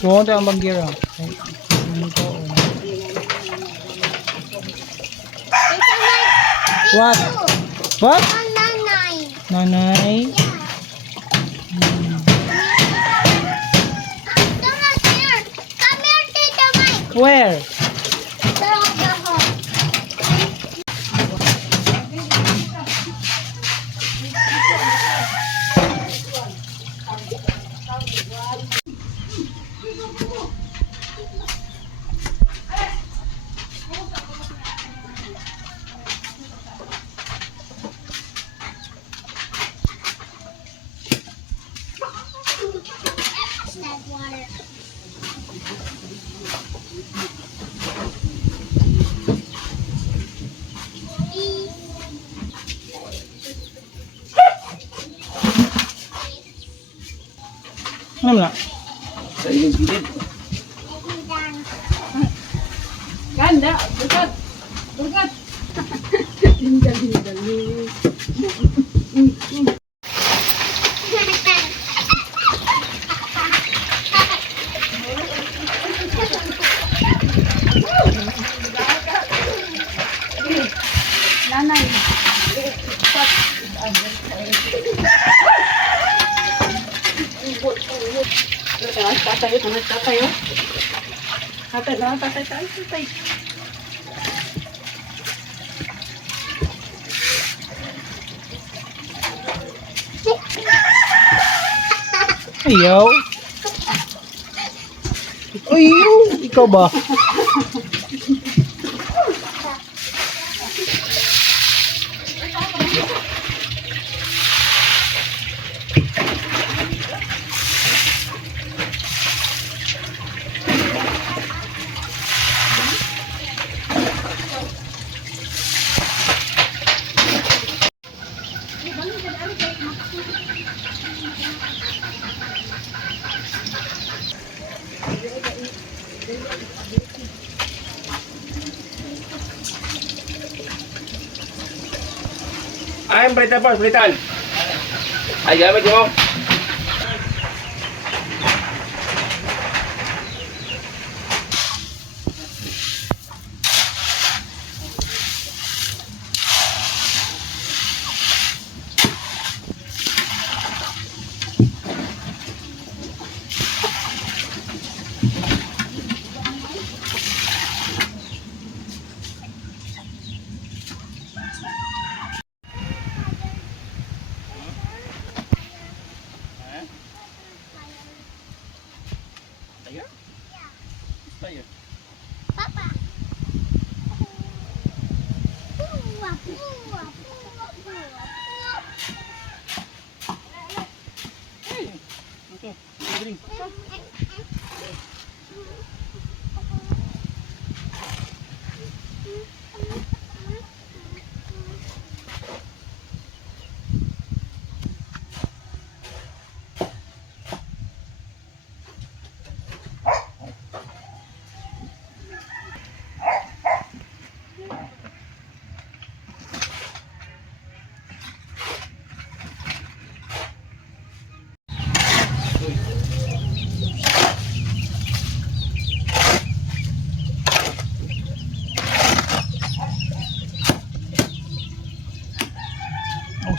Kuha tayo ang bagira. What? What? Nanay. Nanay? Come here, Tito Mike. Where? Ano na? Sa inyong gilid. Ganda, bukat. Bukat. Hindal. Nanay. Tatay. Ayaw. Ayaw. Ikaw ba? Ay, balitan. Ay, gamit mo. Tayo. Papa. Okay. Drink.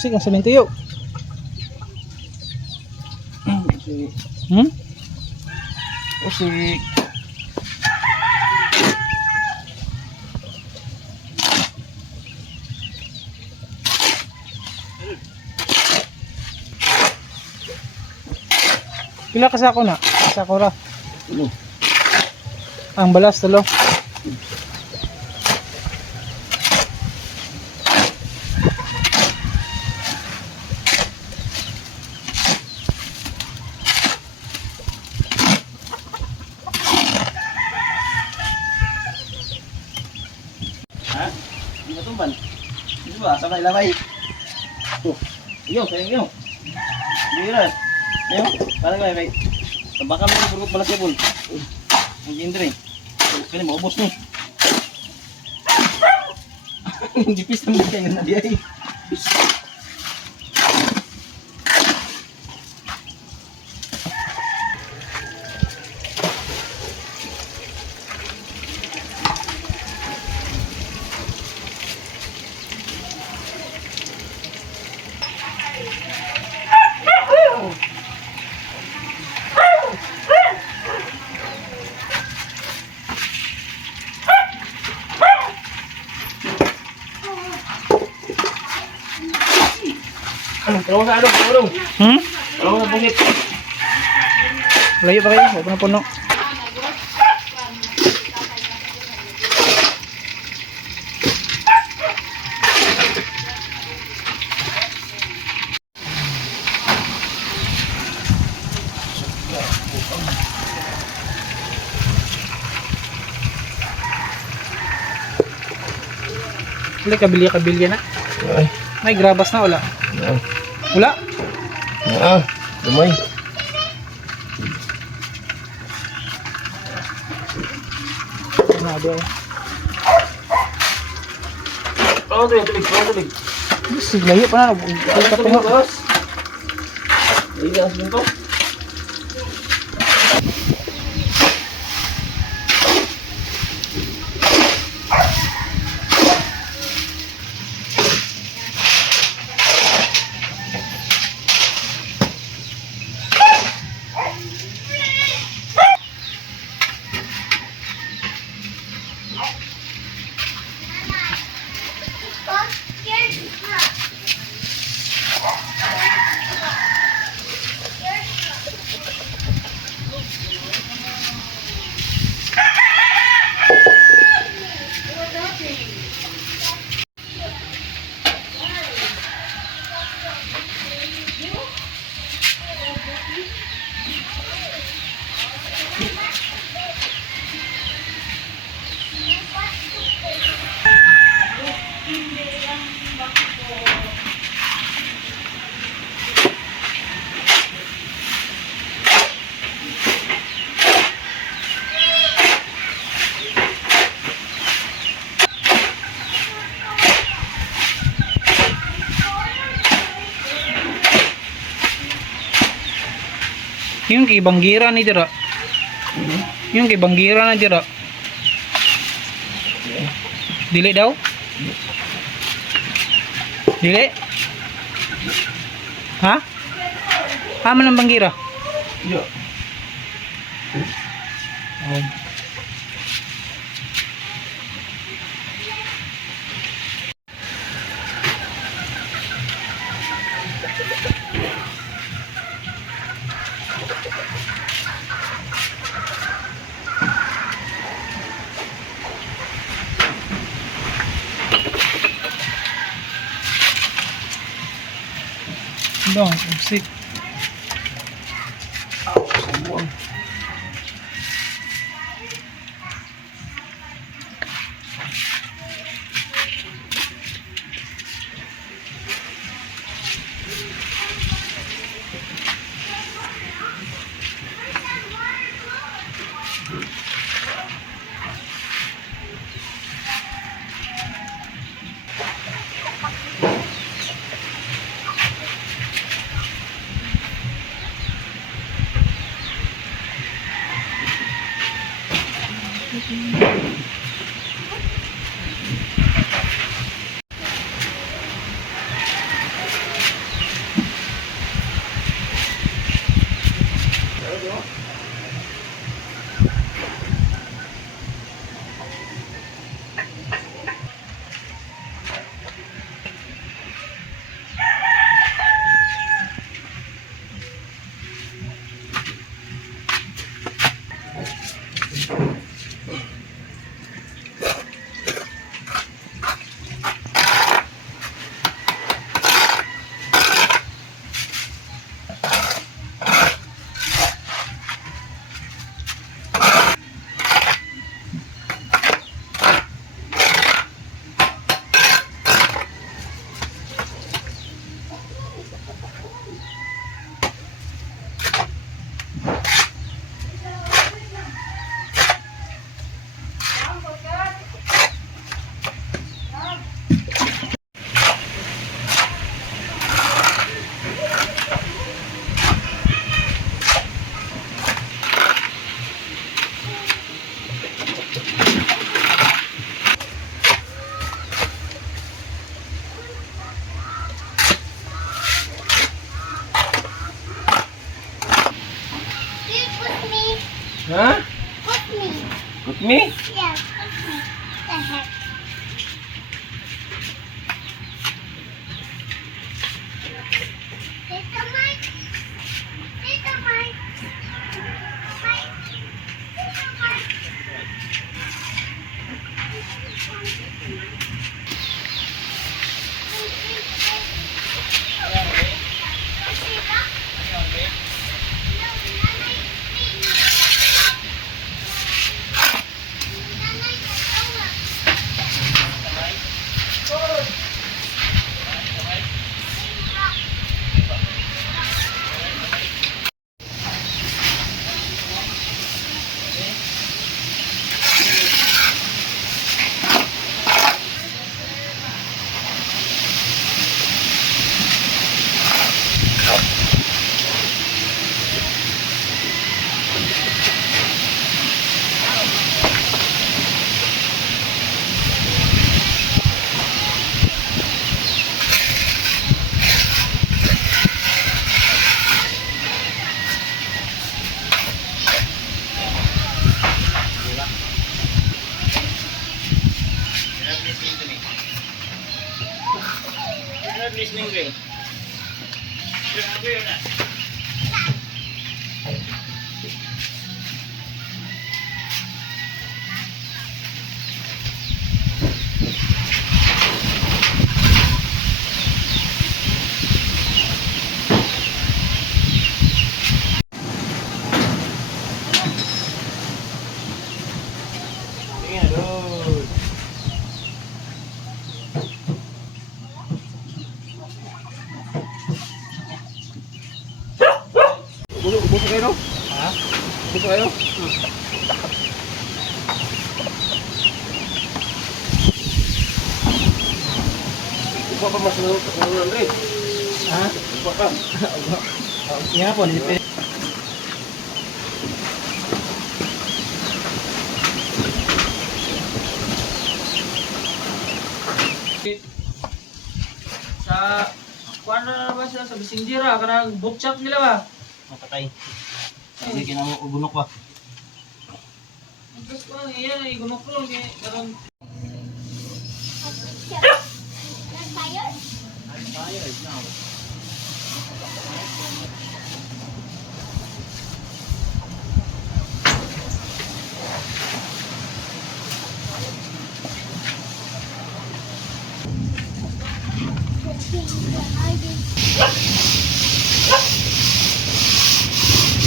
Usik ang sementoyo. Usik. Usik. Pila ka sako na? Sako ra. Tulo. Ang balas tulo. Ha? Hindi ka tumban. Hindi ba? Sabay lamay. Oh. Iyo, sayang iyo. Hindi rin. Iyo, parang may. Tabakan mo yung burgot balas yun. Ang gindre. Kaya maubos mo. Hindi pis naman kayo na di ay. Init. Layo pa kayo, huwag na puno. Wala, kabilya na. Ay. May grabas na, wala. Wala. Dumay. Nado eh. Oh, tubig. Sige, layo pa na. Huwag ka puno. Igas din to. Yung kay Banggira ni dira. Yung kay Banggira na dira. Dili daw? Dili? Ha? Aman ang Banggira? Yo. Oh. Dong, upsit. Huh? Put me. With me? Yeah, put me. The heck. Take the mic. Singring. Tingnan doon. Buso kayo, no? Ha? Buso kayo? Upa pa mas nanunan rin. Ha? Upa ka. Yan po, hindi pwede. Sa kuan na ba sila sa Bisindira kanang bookshop nila ba? Matatay. Hindi kinamubunok pa. Tapos kuan iyan ay gunok ron kay karon Nagbayad?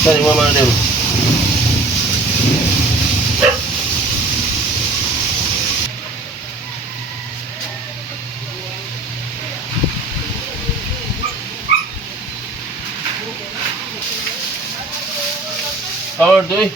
Saan yung mama natin? Howard, doy.